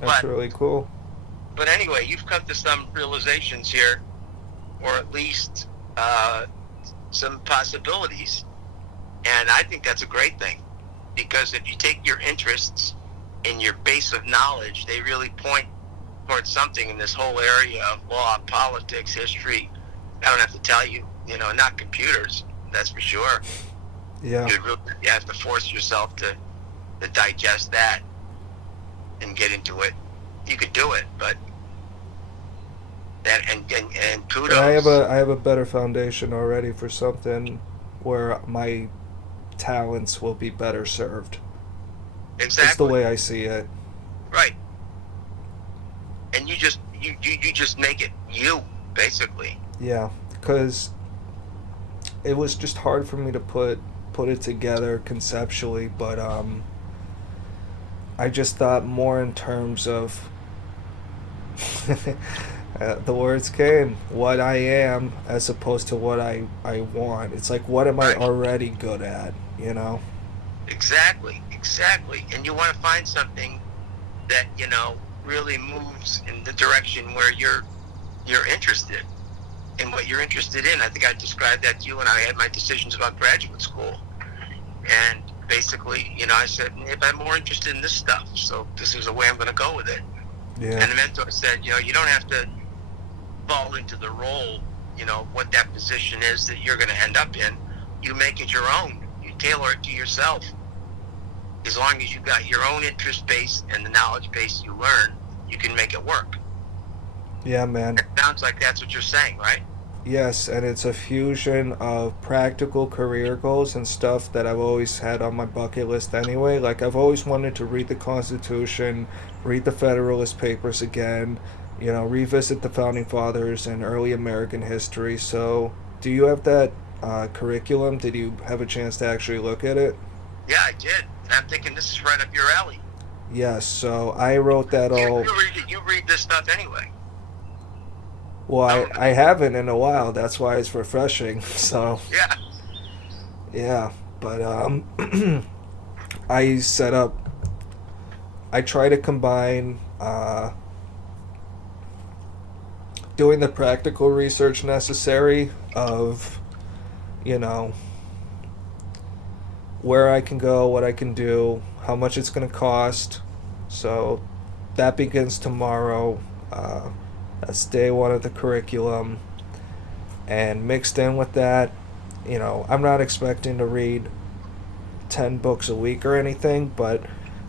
That's But really cool. anyway, you've come to some realizations here, or at least uh, some possibilities, and I think that's a great thing, because if you take your interests and your base of knowledge, they really point towards something in this whole area of law, politics, history. I don't have to tell you, not computers, that's for sure. Yeah. You have to force yourself to digest that and get into it. You could do it, but that and And I have kudos. a better foundation already for something where my talents will be better served. It's the Exactly. way I see it. Right. And you just make it you, basically. Yeah, because it was just hard for me to put it together conceptually, but I just thought more in terms of the words came what I am as opposed to what I want. It's like what am I Right. already good at, you know? Exactly. Exactly. And you want to find something that, really moves in the direction where you're interested in what you're interested in. I think I described that to you when I had my decisions about graduate school. And basically, I said, if I'm more interested in this stuff, so this is the way I'm going to go with it. Yeah. And the mentor said, you don't have to fall into the role, what that position is that you're going to end up in. You make it your own. You tailor it to yourself. As long as you got your own interest base and the knowledge base you learn, you can make it work. Yeah, man. It sounds like that's what you're saying, right? Yes, and it's a fusion of practical career goals and stuff that I've always had on my bucket list anyway. Like, I've always wanted to read the Constitution, read the Federalist Papers again, revisit the Founding Fathers and early American history. So, do you have that curriculum? Did you have a chance to actually look at it? Yeah, I did. And I'm thinking this is right up your alley. Yes, so I wrote that You, all. you read it. You read this stuff anyway. Well, Some of it. I haven't in a while. That's why it's refreshing. So, Yeah. yeah. But I set up I try to combine doing the practical research necessary of, you know, where I can go, what I can do, how much it's going to cost. So that begins tomorrow. That's day one of the curriculum. And mixed in with that, I'm not expecting to read 10 books a week or anything, but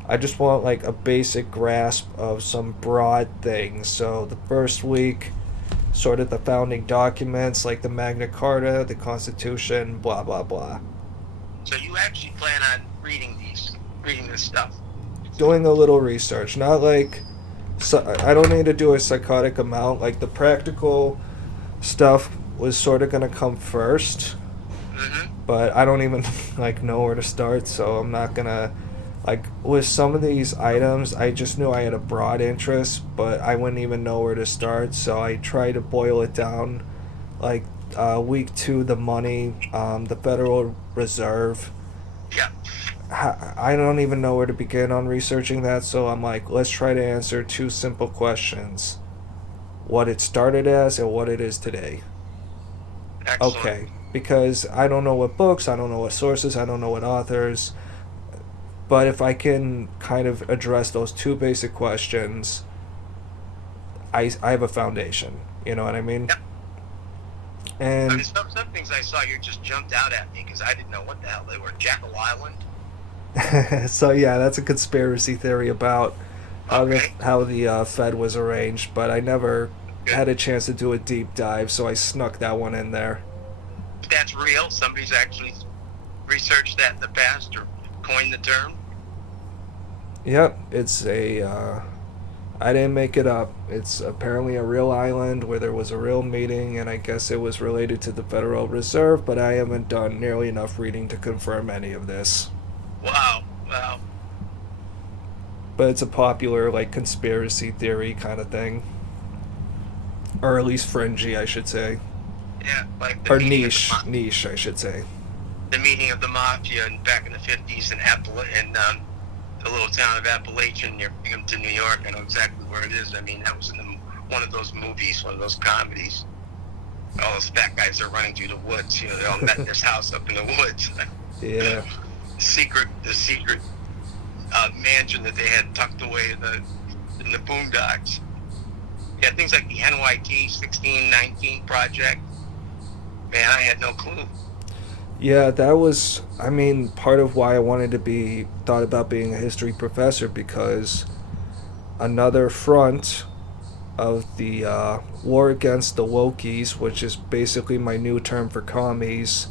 I just want like a basic grasp of some broad things. So the first week, sort of the founding documents like the Magna Carta, the Constitution, blah blah blah. So you actually plan on reading this stuff. Doing a little research, not like so I don't need to do a psychotic amount. Like the practical stuff was sort of gonna come first, Mm-hmm. but I don't even like know where to start, so I'm not gonna like with some of these items I just knew I had a broad interest, but I wouldn't even know where to start, so I try to boil it down like week two, the money, the Federal Reserve. Yeah. I don't even know where to begin on researching that, so I'm like, let's try to answer two simple questions: what it started as and what it is today. Excellent. Okay, because I don't know what books, I don't know what sources, I don't know what authors, but if I can kind of address those two basic questions, I have a foundation. You know what I mean? Yep. I mean, And some things I saw here just jumped out at me because I didn't know what the hell they were. Jackal Island. so yeah, that's a conspiracy theory about Okay. how the Fed was arranged, but I never Good. had a chance to do a deep dive, so I snuck that one in there. If that's real, somebody's actually researched that in the past or coined the term. Yep, it's a. I didn't make it up. It's apparently a real island where there was a real meeting, and I guess it was related to the Federal Reserve, but I haven't done nearly enough reading to confirm any of this. Wow. Wow. But it's a popular, like, conspiracy theory kind of thing. Or at least fringy, I should say. Yeah, like Or niche, I should say. the meeting of the mafia and back in the 50s in Apple and the little town of Appalachian near Binghamton, New York. I know exactly where it is. I mean, that was in one of those movies, one of those comedies. All those fat guys are running through the woods. You know, they all met in this house up in the woods. Yeah. The secret mansion that they had tucked away in the boondocks. Yeah, things like the NYT 1619 project. Man, I had no clue. Yeah, that was, I mean, part of why I wanted to thought about being a history professor, because another front of the war against the wokies, which is basically my new term for commies,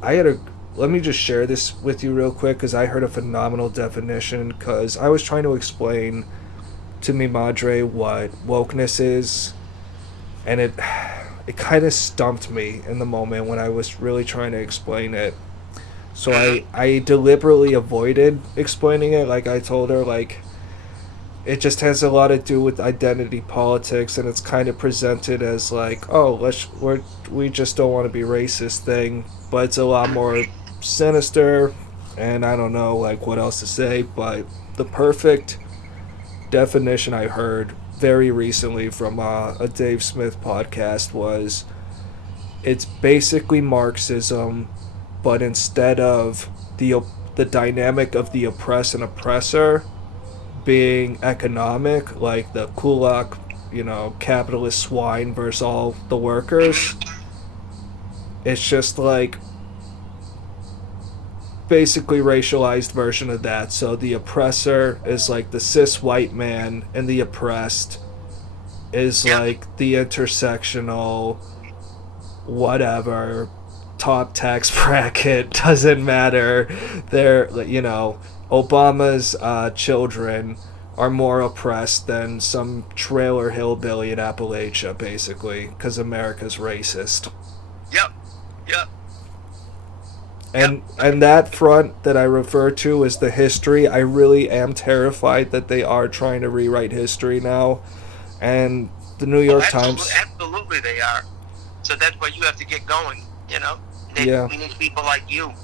let me just share this with you real quick, because I heard a phenomenal definition, because I was trying to explain to mi madre what wokeness is, and it kind of stumped me in the moment when I was really trying to explain it. So I deliberately avoided explaining it. Like, I told her, like, it just has a lot to do with identity politics, and it's kind of presented as like, oh, we just don't want to be racist thing, but it's a lot more sinister, and I don't know like what else to say. But the perfect definition I heard very recently from a Dave Smith podcast was, it's basically Marxism, but instead of the dynamic of the oppressed and oppressor being economic, like the kulak, capitalist swine versus all the workers, it's just like basically racialized version of that. So the oppressor is like the cis white man, and the oppressed is like the intersectional whatever top tax bracket, doesn't matter. They're, Obama's children are more oppressed than some trailer hillbilly in Appalachia, basically, because America's racist. Yep. And that front that I refer to as the history, I really am terrified that they are trying to rewrite history now. And the New York Times... Absolutely they are. So that's why you have to get going, We need people like you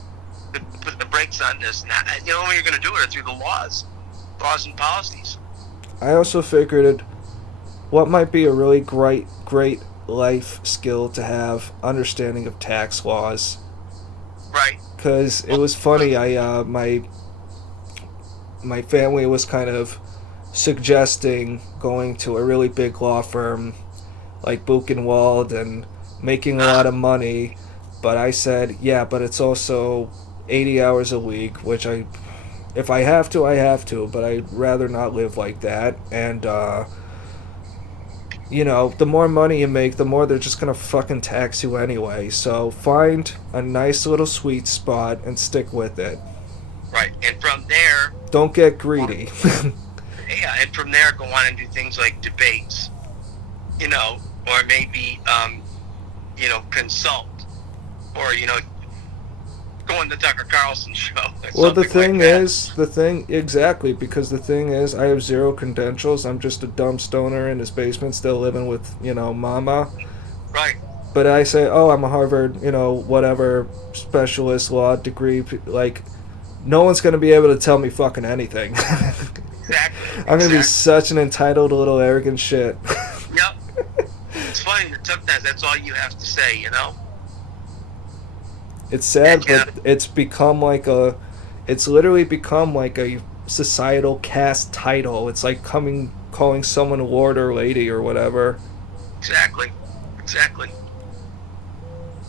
to put the brakes on this. Now, the only way you're going to do it are through the laws and policies. I also figured what might be a really great life skill to have, understanding of tax laws. Right. Because it was funny, my family was kind of suggesting going to a really big law firm like Buchenwald and making a lot of money, but I said, yeah, but it's also 80 hours a week, which if I have to, I have to, but I'd rather not live like that. And the more money you make, the more they're just gonna fucking tax you anyway. So find a nice little sweet spot and stick with it. Right, and from there... Don't get greedy. Yeah, and from there go on and do things like debates, or maybe, consult, or, go on the Tucker Carlson show. Well, the thing is, exactly, because the thing is, I have zero credentials. I'm just a dumb stoner in his basement still living with, mama. Right. But I say, oh, I'm a Harvard, whatever, specialist law degree. Like, no one's going to be able to tell me fucking anything. Exactly. I'm going to be such an entitled little arrogant shit. Yep. It's funny that sometimes that's all you have to say, It's sad, but it's literally become like a societal caste title. It's like calling someone lord or lady or whatever. Exactly.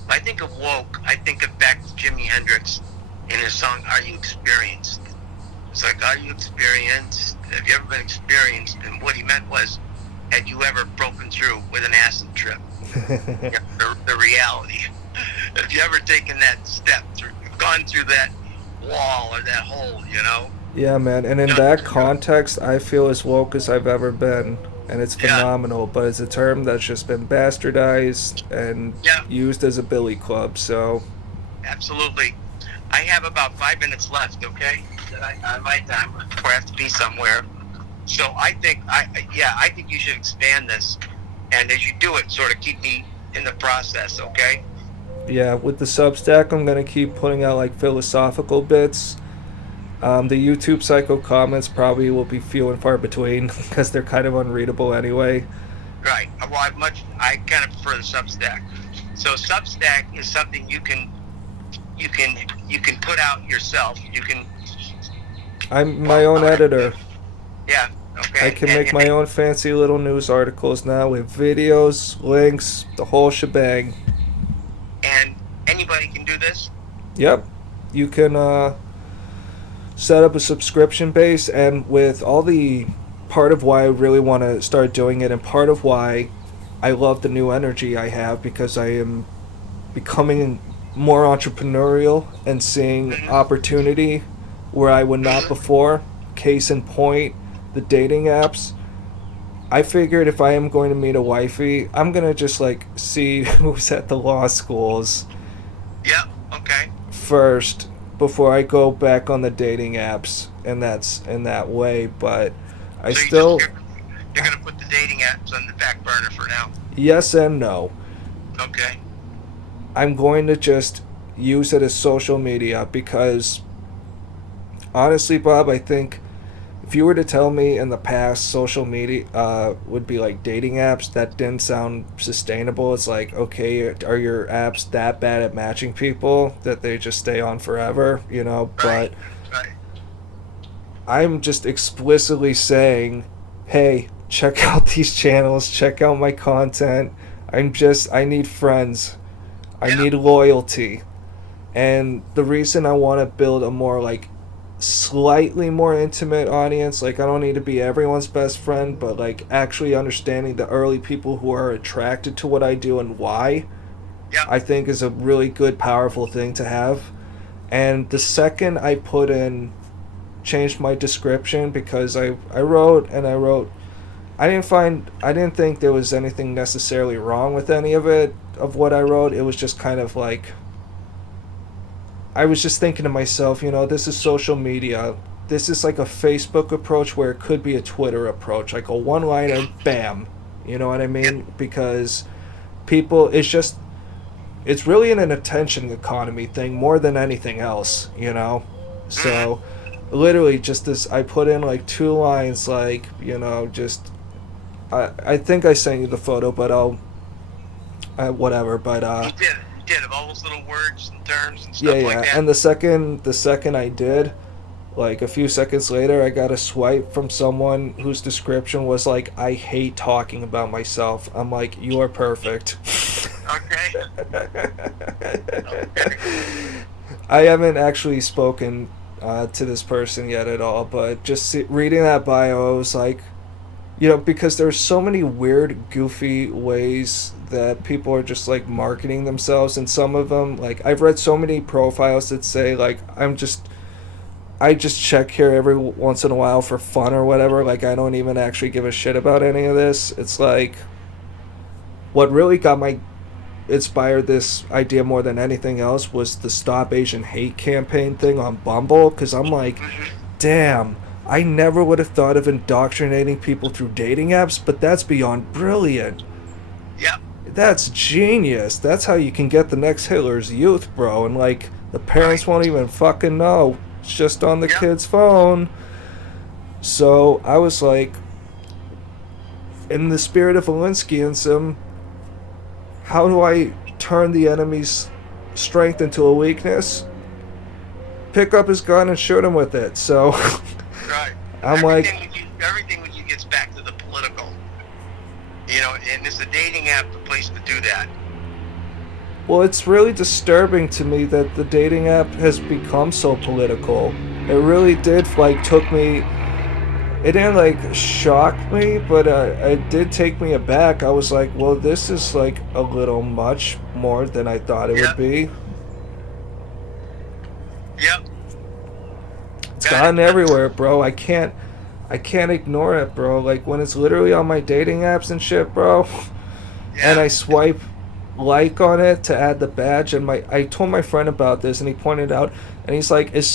I think of woke, I think of back to Jimi Hendrix in his song, Are You Experienced? It's like, are you experienced? Have you ever been experienced? And what he meant was, had you ever broken through with an acid trip? The reality. Have you ever taken that step, gone through that wall or that hole, Yeah, man. And in that context, I feel as woke as I've ever been. And it's phenomenal. But it's a term that's just been bastardized and used as a billy club, so... Absolutely. I have about 5 minutes left, okay? On my time, before I have to be somewhere. So I think you should expand this. And as you do it, sort of keep me in the process, okay? Yeah, with the Substack, I'm going to keep putting out, like, philosophical bits. The YouTube Psycho comments probably will be few and far between because they're kind of unreadable anyway. Right. Well, I kind of prefer the Substack. So Substack is something you can put out yourself. You can. I'm my own editor. Yeah. Okay. I can make my own fancy little news articles now with videos, links, the whole shebang. And anybody can do this. Yep. You can set up a subscription base, and with all the part of why I really want to start doing it, and part of why I love the new energy I have, because I am becoming more entrepreneurial and seeing opportunity where I would not before. Case in point, the dating apps. I figured if I am going to meet a wifey, I'm gonna just like see who's at the law schools Yep. Okay. first before I go back on the dating apps, and that's in that way. But I So still, you're going to put the dating apps on the back burner for now. yes and no. Okay. I'm going to just use it as social media because honestly, Bob, I think if you were to tell me in the past social media would be like dating apps, that didn't sound sustainable. It's like, okay, are your apps that bad at matching people that they just stay on forever, you know? Right. But Right. I'm just explicitly saying, hey, check out these channels, check out my content. I need friends. I Yeah. need loyalty. And the reason I want to build a more like slightly more intimate audience, like I don't need to be everyone's best friend, but like actually understanding the early people who are attracted to what I do and why, Yeah. I think is a really good, powerful thing to have. And the second I put in, changed my description because I wrote and I wrote, I didn't think there was anything necessarily wrong with any of it, of what I wrote. It was just kind of like, I was just thinking to myself, you know, this is social media. This is like a Facebook approach where it could be a Twitter approach, like a one-liner, bam. You know what I mean? Because people, it's really an attention economy thing more than anything else, you know? So, literally, just this, I put in like 2 lines, like, you know, just, I think I sent you the photo, but whatever, but, You did. You did. Of all those little words and terms and yeah, stuff yeah. like that. And the second I did, like a few seconds later, I got a swipe from someone whose description was like, "I hate talking about myself." I'm like, "You are perfect." Okay. I haven't actually spoken to this person yet at all, but just reading that bio, I was like, you know, because there's so many weird, goofy ways that people are just like marketing themselves, and some of them, like I've read so many profiles that say like I just check here every once in a while for fun or whatever. Like I don't even actually give a shit about any of this. It's like what really got my inspired this idea more than anything else was the Stop Asian Hate campaign thing on Bumble, because I'm like, damn, I never would have thought of indoctrinating people through dating apps, but that's beyond brilliant. Yep. That's genius. That's how you can get the next Hitler's Youth, bro. And like the parents won't even fucking know. It's just on the Yep. kid's phone. So I was like, in the spirit of Alinskyism, how do I turn the enemy's strength into a weakness? Pick up his gun and shoot him with it. So Right. I'm Everything when you gets back to the political. You know, and is the dating app the place to do that? well, it's really disturbing to me that the dating app has become so political. It really did, like, took me. It didn't, like, shock me, but it did take me aback. I was like, well, this is, like, a little much more than I thought it Yeah. would be. Yep. It's gone everywhere, bro. I can't ignore it, bro. Like, when it's literally on my dating apps and shit, bro, Yeah. and I swipe like on it to add the badge, and I told my friend about this, and he pointed out, and he's like, is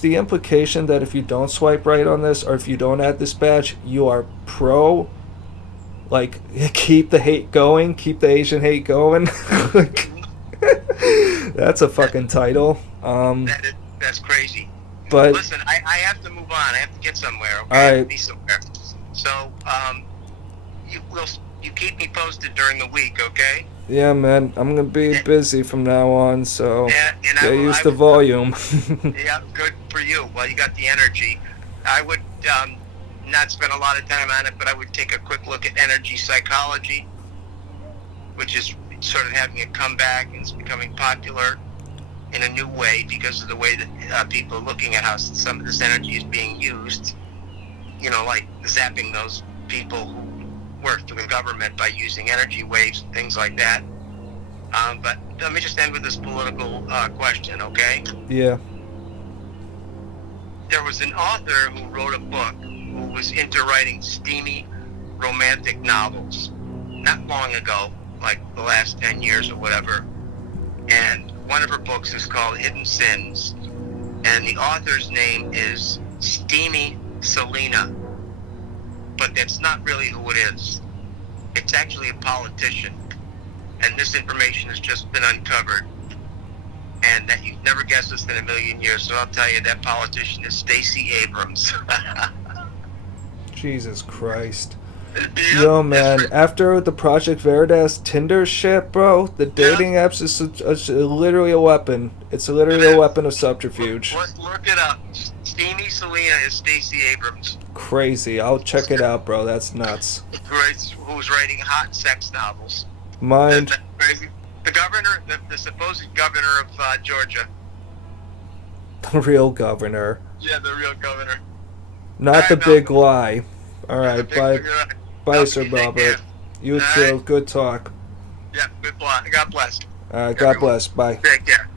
the implication that if you don't swipe right on this, or if you don't add this badge, you are pro, like, keep the hate going, keep the Asian hate going? Like, that's a fucking title. That's crazy. But listen, I have to move on. I have to get somewhere. Okay, All I have right. to be somewhere. So, you keep me posted during the week, okay? yeah, man, I'm gonna be Yeah, busy from now on, so and get I used to will. volume. Yeah, good for you. Well, you got the energy. I would not spend a lot of time on it, but I would take a quick look at energy psychology, which is sort of having a comeback and it's becoming popular in a new way because of the way that people are looking at how some of this energy is being used. Like zapping those people who work for the government by using energy waves and things like that. But let me just end with this political question, okay? yeah. There was an author who wrote a book who was into writing steamy romantic novels not long ago, like the last 10 years or whatever. And one of her books is called Hidden Sins. And the author's name is Steamy Selena. But that's not really who it is. It's actually a politician. And this information has just been uncovered. And that you've never guessed this in a million years. So I'll tell you, that politician is Stacey Abrams. Jesus Christ. Yep, Yo, man, that's right. after the Project Veritas Tinder shit, bro, the Yeah. dating apps is literally a weapon. It's literally a weapon of subterfuge. Look it up. Steamy Selena is Stacey Abrams, Crazy. I'll check it out, bro. That's nuts. who's writing hot sex novels. Mind, That's crazy. The governor, the supposed governor of Georgia. the real governor. Yeah, the real governor. Not All right, the big Malcolm. lie. The Alright, big bye. figure out- Bye, Malcolm, Sir you take Robert. care. You All too. right. Good talk. Yeah, good luck. God bless. God Everyone. bless. Bye. Take care.